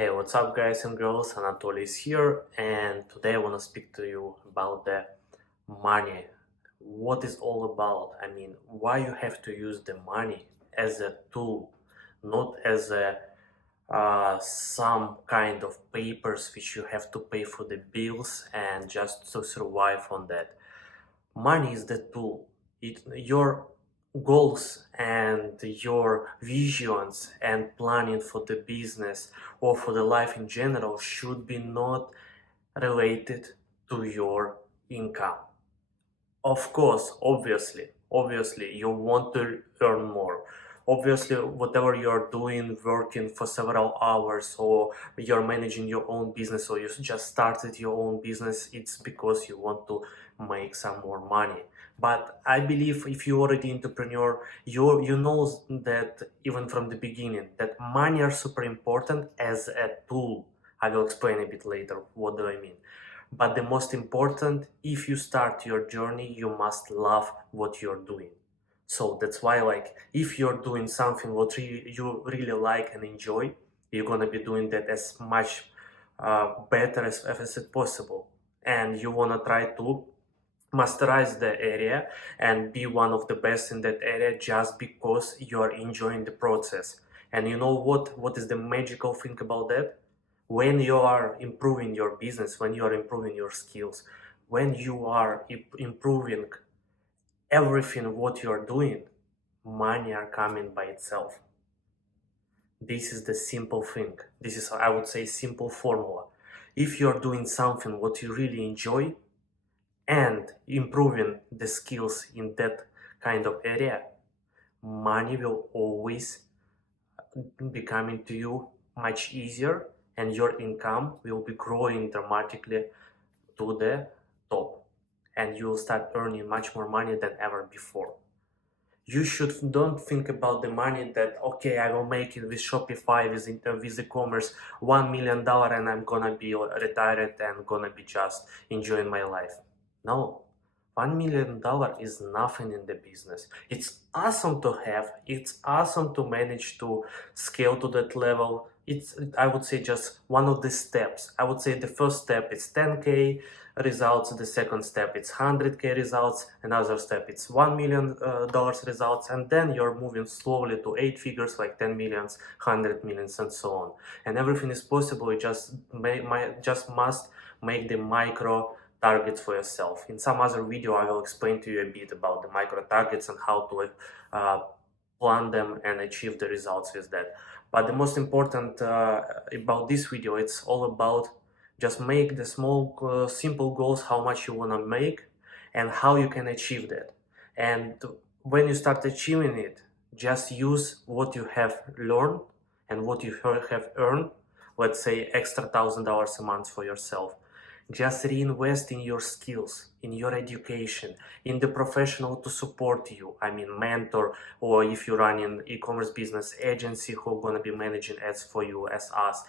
Hey, what's up, guys and girls? Anatoly is here, and today I want to speak to you about the money. What is all about? I mean, why you have to use the money as a tool, not as a some kind of papers which you have to pay for the bills and just to survive on that. Money is the tool. Your goals and your visions and planning for the business or for the life in general should be not related to your income. Of course, obviously, you want to earn more. Obviously, whatever you're doing, working for several hours, or you're managing your own business, or you just started your own business, it's because you want to make some more money. But I believe if you're already entrepreneur, you know that even from the beginning, that money are super important as a tool. I will explain a bit later what do I mean. But the most important, if you start your journey, you must love what you're doing. So that's why, like, if you're doing something what you really like and enjoy, you're gonna be doing that as much better as it possible. And you wanna try to masterize the area and be one of the best in that area just because you're enjoying the process. And you know what is the magical thing about that? When you are improving your business, when you are improving your skills, when you are improving everything what you are doing, money are coming by itself. This is the simple thing. This is, I would say, simple formula. If you're doing something what you really enjoy and improving the skills in that kind of area, money will always be coming to you much easier, and your income will be growing dramatically to the top, and you'll start earning much more money than ever before. You should don't think about the money that okay, I will make it with Shopify, with e-commerce $1 million and I'm gonna be retired and gonna be just enjoying my life. No, $1 million is nothing in the business. It's awesome to have, it's awesome to manage to scale to that level. It's, I would say, just one of the steps. I would say the first step is 10K results, the second step it's 100K results, another step it's $1 million results, and then you're moving slowly to 8 figures like 10 millions, 100 millions, and so on. And everything is possible. You just must make the micro targets for yourself. In some other video I will explain to you a bit about the micro targets and how to plan them and achieve the results with that. But the most important about this video, it's all about just make the small simple goals, how much you want to make and how you can achieve that. And when you start achieving it, just use what you have learned and what you have earned, let's say extra $1,000 a month for yourself. Just reinvest in your skills, in your education, in the professional to support you. I mean, mentor, or if you run an e-commerce business, agency who are going to be managing ads for you as us.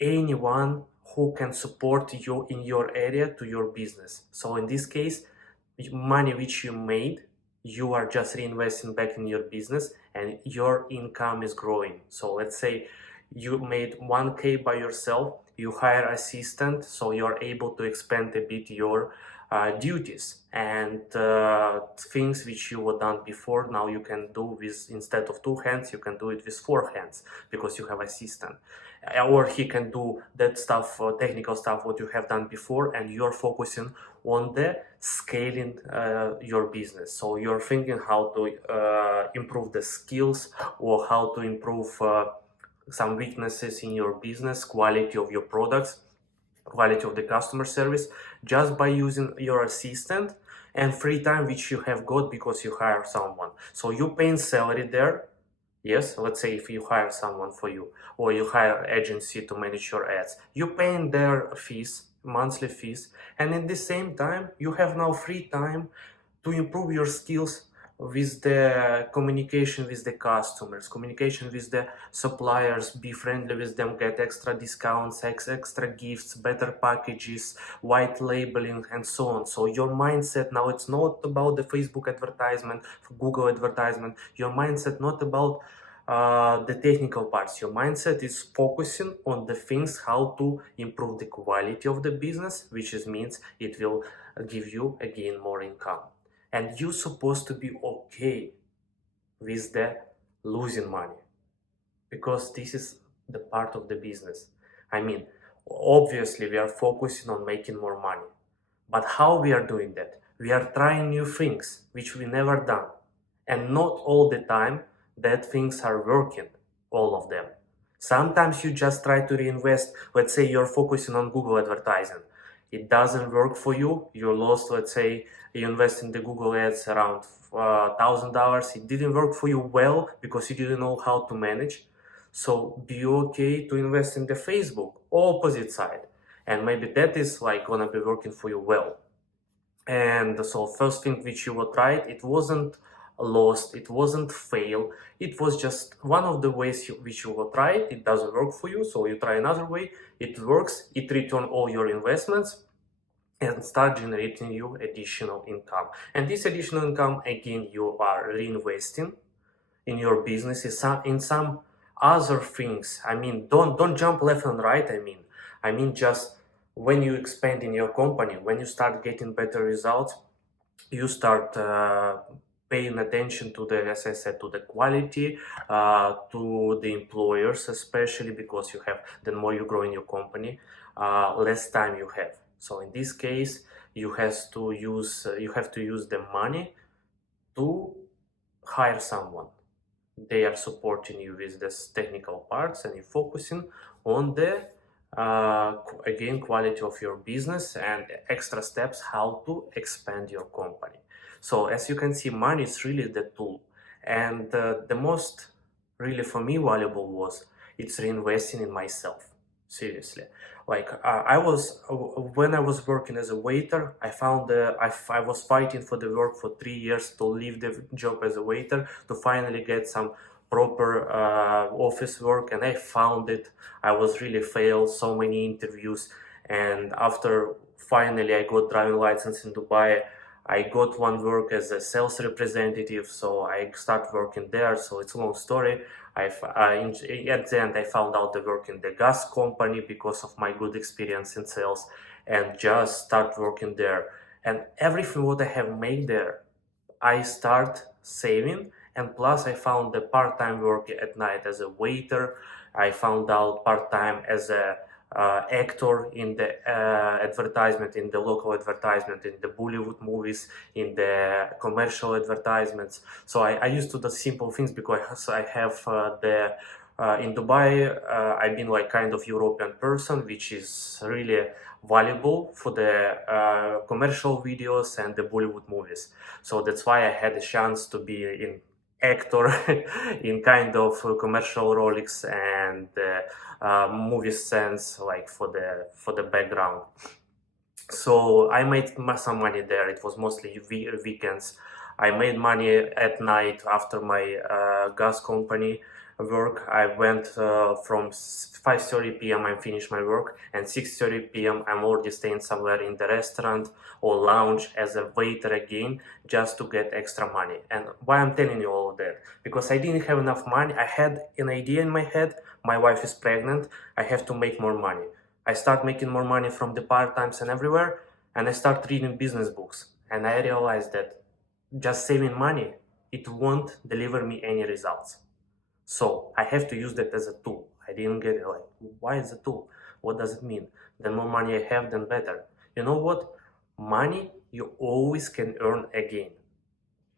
Anyone who can support you in your area to your business. So in this case, money which you made, you are just reinvesting back in your business and your income is growing. So let's say you made 1K by yourself, you hire assistant, so you're able to expand a bit your duties and things which you were done before, now you can do with, instead of 2 hands, you can do it with 4 hands because you have assistant. Or he can do that stuff, technical stuff what you have done before, and you're focusing on the scaling your business. So you're thinking how to improve the skills or how to improve some weaknesses in your business, quality of your products, quality of the customer service, just by using your assistant and free time which you have got because you hire someone. So you paying salary there. Yes, let's say if you hire someone for you or you hire agency to manage your ads, you paying their fees, monthly fees, and at the same time you have now free time to improve your skills with the communication with the customers, communication with the suppliers, be friendly with them, get extra discounts, extra gifts, better packages, white labeling, and so on. So your mindset now, it's not about the Facebook advertisement, Google advertisement. Your mindset not about the technical parts. Your mindset is focusing on the things how to improve the quality of the business, which means it will give you again more income. And you're supposed to be okay with the losing money, because this is the part of the business. I mean, obviously we are focusing on making more money, but how we are doing that? We are trying new things which we never done, and not all the time that things are working, all of them. Sometimes you just try to reinvest. Let's say you're focusing on Google advertising, it doesn't work for you, you lost, let's say you invest in the Google ads around $1,000, it didn't work for you well because you didn't know how to manage. So be okay to invest in the Facebook, opposite side, and maybe that is like gonna be working for you well. And so first thing which you will try, it wasn't lost, it wasn't fail, it was just one of the ways which you will try it. It doesn't work for you, so you try another way, it works, it return all your investments and start generating you additional income. And this additional income, again, you are reinvesting in your business, in some other things. I mean, don't jump left and right. I mean just when you expand in your company, when you start getting better results, you start paying attention to the, as I said, to the quality, to the employers, especially because you have, the more you grow in your company, less time you have. So in this case, you have to use the money to hire someone. They are supporting you with this technical parts, and you're focusing on the again quality of your business and extra steps how to expand your company. So as you can see, money is really the tool, and the most really for me valuable was it's reinvesting in myself. Seriously, like I was when I was working as a waiter, I found I was fighting for the work for 3 years to leave the job as a waiter to finally get some proper office work, and I found it. I was really failed so many interviews, and after finally I got driving license in Dubai, I got one work as a sales representative, so I start working there. So it's a long story. At the end I found out the work in the gas company because of my good experience in sales, and just start working there. And everything what I have made there, I start saving, and plus I found the part-time work at night as a waiter. I found out part-time as a actor in the advertisement, in the local advertisement, in the Bollywood movies, in the commercial advertisements. So I used to do simple things because I have in Dubai, I've been like kind of European person, which is really valuable for the commercial videos and the Bollywood movies. So that's why I had a chance to be in actor in kind of commercial roles and movie scenes, like for the background. So I made some money there. It was mostly weekends. I made money at night after my gas company work. I went from 5:30 p.m. I finished my work, and 6:30 p.m. I'm already staying somewhere in the restaurant or lounge as a waiter again, just to get extra money. And why I'm telling you all of that? Because I didn't have enough money. I had an idea in my head. My wife is pregnant. I have to make more money. I start making more money from the part-times and everywhere, and I start reading business books. And I realized that just saving money, it won't deliver me any results. So I have to use that as a tool. I didn't get it, like, why is a tool? What does it mean? The more money I have, then better. You know what? Money you always can earn again.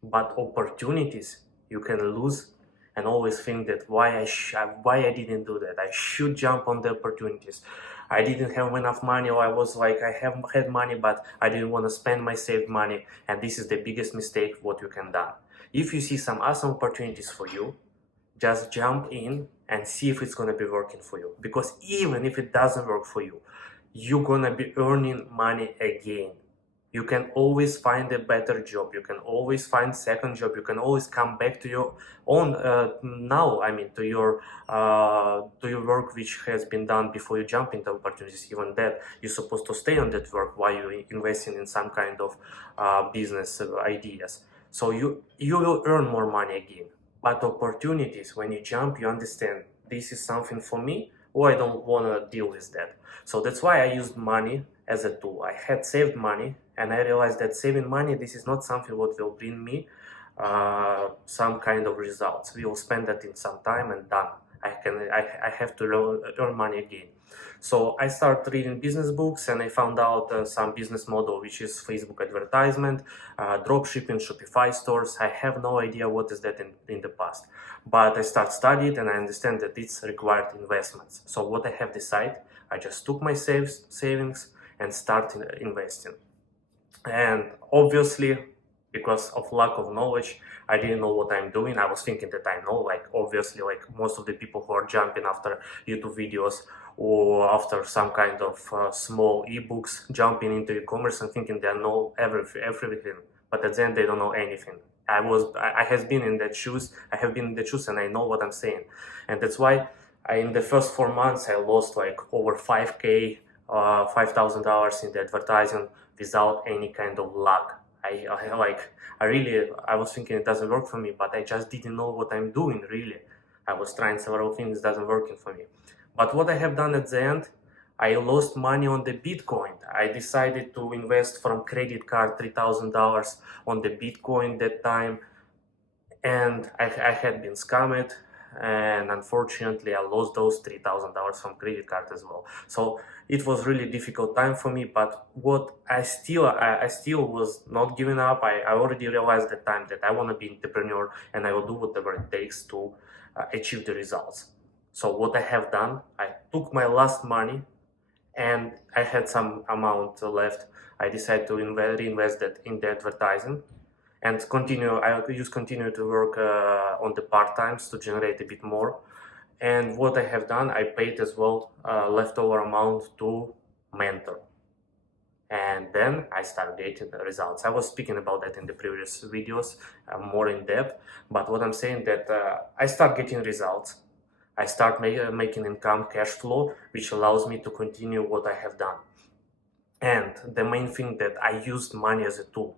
But opportunities you can lose, and always think that why I didn't do that. I should jump on the opportunities. I didn't have enough money, or I was like, I have had money but I didn't want to spend my saved money. And this is the biggest mistake what you can do. If you see some awesome opportunities for you, just jump in and see if it's gonna be working for you. Because even if it doesn't work for you, you're gonna be earning money again. You can always find a better job. You can always find second job. You can always come back to your own to your work which has been done before you jump into opportunities. Even that, you're supposed to stay on that work while you're investing in some kind of business ideas. So you will earn more money again. But opportunities, when you jump, you understand this is something for me, or I don't want to deal with that. So that's why I used money as a tool. I had saved money, and I realized that saving money, this is not something what will bring me some kind of results. We will spend that in some time and done. I have to earn money again. So I started reading business books, and I found out some business model, which is Facebook advertisement, dropshipping, Shopify stores. I have no idea what is that in the past, but I start studying and I understand that it's required investments. So what I have decided, I just took my savings and started investing. And obviously, because of lack of knowledge, I didn't know what I'm doing. I was thinking that I know, like obviously, like most of the people who are jumping after YouTube videos or after some kind of small ebooks, jumping into e-commerce and thinking they know everything, but at the end they don't know anything. I have been in that shoes. I have been in the shoes, and I know what I'm saying, and that's why in the first 4 months I lost like over 5K, $5,000 in the advertising without any kind of luck. I was thinking it doesn't work for me, but I just didn't know what I'm doing really. I was trying several things, doesn't working for me. But what I have done at the end, I lost money on the Bitcoin. I decided to invest from credit card $3,000 on the Bitcoin that time, and I had been scammed, and unfortunately I lost those $3,000 from credit card as well. So it was really difficult time for me, but what I still was not giving up. I already realized that time that I want to be entrepreneur, and I will do whatever it takes to achieve the results. So what I have done, I took my last money, and I had some amount left. I decided to reinvest that in the advertising, and continue to work on the part-times to generate a bit more. And what I have done, I paid as well leftover amount to mentor, and then I started getting the results. I was speaking about that in the previous videos, more in depth, but what I'm saying that I start getting results. I start making income, cash flow, which allows me to continue what I have done. And the main thing that I used money as a tool.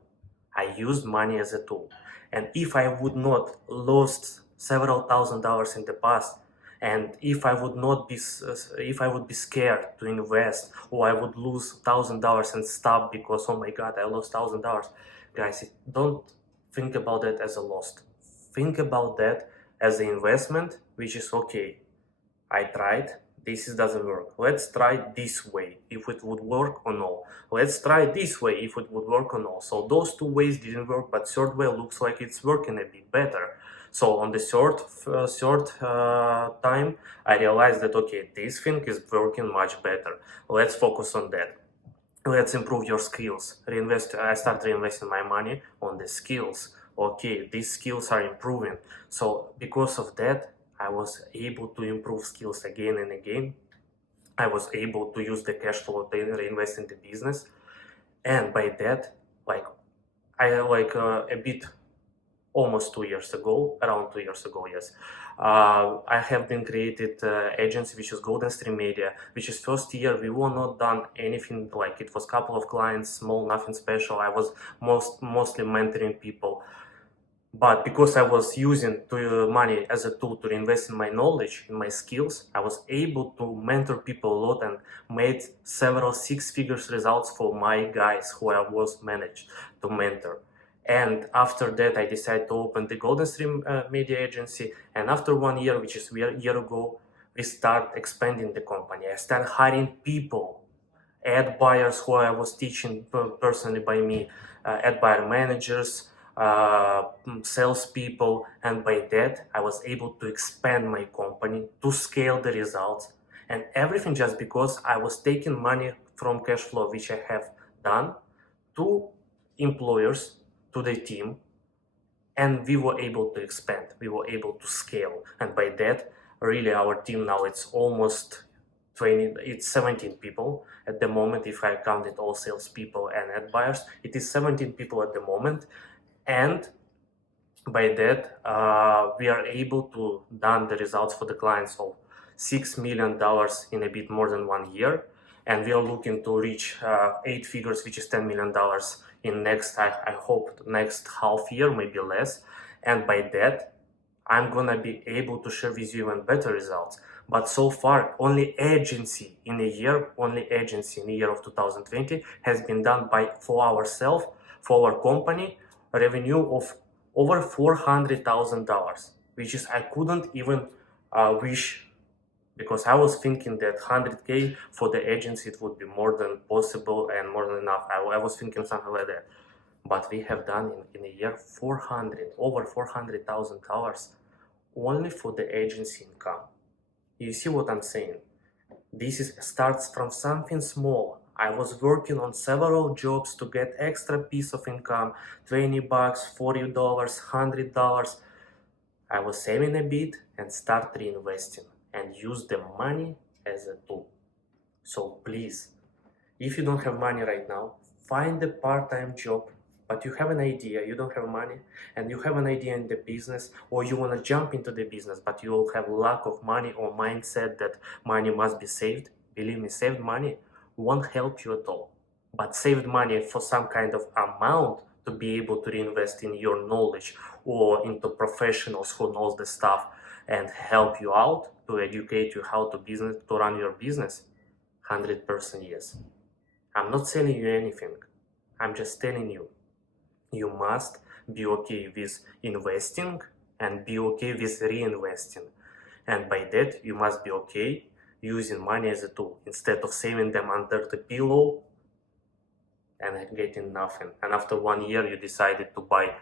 I used money as a tool. And if I would not lost several $1,000s in the past, and if I would be scared to invest, or I would lose $1,000 and stop because, oh my God, I lost $1,000, guys, don't think about that as a loss. Think about that as an investment, which is okay. I tried, this doesn't work. Let's try this way, if it would work or no. Let's try this way, if it would work or no. So those two ways didn't work, but third way looks like it's working a bit better. So on the third time, I realized that, okay, this thing is working much better. Let's focus on that. Let's improve your skills. I start reinvesting my money on the skills. Okay, these skills are improving. So because of that, I was able to improve skills again and again. I was able to use the cash flow to reinvest in the business. And by that, a bit almost 2 years ago, around 2 years ago, yes. I have been created agency, which is Golden Stream Media, which is first year we were not done anything, like it was couple of clients, small, nothing special. I was mostly mentoring people. But because I was using money as a tool to invest in my knowledge, in my skills, I was able to mentor people a lot and made several six-figure results for my guys who I was managed to mentor. And after that, I decided to open the Golden Stream Media Agency. And after 1 year, which is a year ago, we start expanding the company. I started hiring people, ad buyers who I was teaching personally by me, ad buyer managers, salespeople, and by that I was able to expand my company, to scale the results, and everything just because I was taking money from cash flow, which I have done, to employers, to the team, and we were able to expand, we were able to scale, and by that, really our team now it's almost 20, it's 17 people at the moment. If I counted all salespeople and ad buyers, it is 17 people at the moment. And by that, we are able to done the results for the clients of $6 million in a bit more than 1 year. And we are looking to reach 8 figures, which is $10 million in next, I hope, next half year, maybe less. And by that, I'm gonna be able to share with you even better results. But so far, only agency in a year of 2020 has been done for ourselves, for our company, a revenue of over $400,000, which is I couldn't even wish, because I was thinking that 100K for the agency it would be more than possible and more than enough. I was thinking something like that. But we have done in a year over $400,000 only for the agency income. You see what I'm saying? Starts from something small. I was working on several jobs to get extra piece of income, $20, $40, $100. I was saving a bit and start reinvesting and use the money as a tool. So please, if you don't have money right now, find a part-time job, but you have an idea, you don't have money, and you have an idea in the business, or you want to jump into the business, but you have lack of money or mindset that money must be saved. Believe me, saved money won't help you at all. But saved money for some kind of amount to be able to reinvest in your knowledge or into professionals who knows the stuff and help you out to educate you how to run your business, 100% yes. I'm not selling you anything. I'm just telling you, you must be okay with investing and be okay with reinvesting. And by that, you must be okay using money as a tool instead of saving them under the pillow and getting nothing. And after 1 year, you decided to buy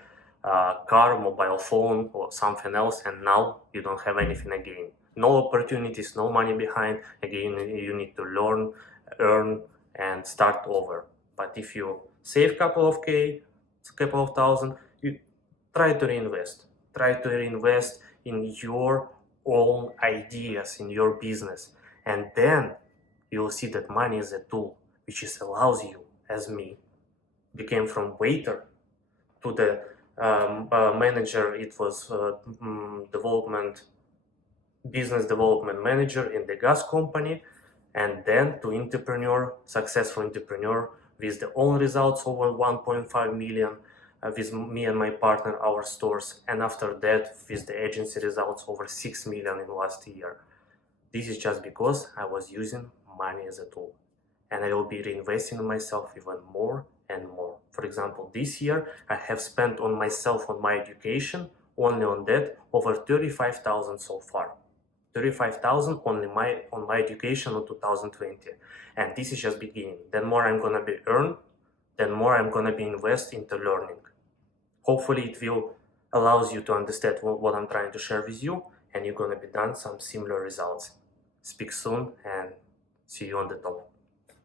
a car, mobile phone, or something else, and now you don't have anything again. No opportunities, no money behind. Again, you need to learn, earn, and start over. But if you save a couple of thousand, you try to reinvest. Try to reinvest in your own ideas, in your business. And then you'll see that money is a tool which allows you, as me, became from waiter to the manager. It was business development manager in the gas company, and then to successful entrepreneur with the own results over 1.5 million with me and my partner, our stores, and after that with the agency results over 6 million in last year. This is just because I was using money as a tool, and I will be reinvesting in myself even more and more. For example, this year I have spent on myself, on my education, only on that, over 35,000 so far. 35,000 only on my education in 2020, and this is just beginning. Then more I'm gonna be earned, then more I'm gonna be invest into learning. Hopefully it will allows you to understand what I'm trying to share with you, and you're gonna be done some similar results. Speak soon and see you on the top.